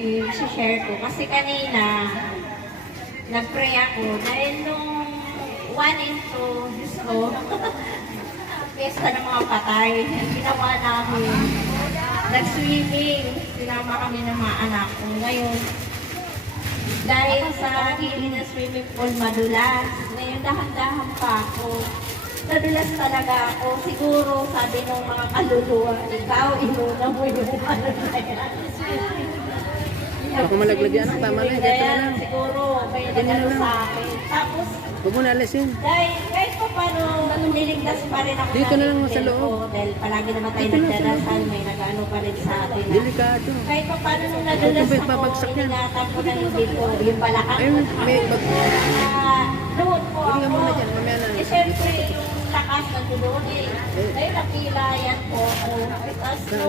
i-share ko. Kasi kanina, nag-pray ako dahil nung 1 into Diyos ko, pesta ng mga patay, ginawa namin. Nag-swimming, sinama kami ng mga anak ko. Ngayon, dahil sa gilid ng swimming pool, madulas. Ngayon, dahan-dahan pa ako. Nadulas talaga ako. Siguro, sabi ng mga kaluluwa, ikaw, inuna mo yung ano na yan. Ako malaglag yan, tama na, dito na lang. Siguro, may nagano sa akin. Tapos, Huwag mo na alisin. dahil kahit pa paano, niligtas pa rin ako. Dito na lang ng sa loob. ko. Dahil palagi naman tayo Dito na sa nagdarasal, may nag-ano pa rin sa atin. na- Delikado. Kahit pa paano nung nadulas Ito, ako, babagsak yan. iningatan ko na hindi ko yung balakang. Ayun, may bag. Doon po Hindi ako. nga muna dyan, mamaya na. Eh, syempre, yung lakas na doon eh. Ayun, nakilayan po ako. Tapos,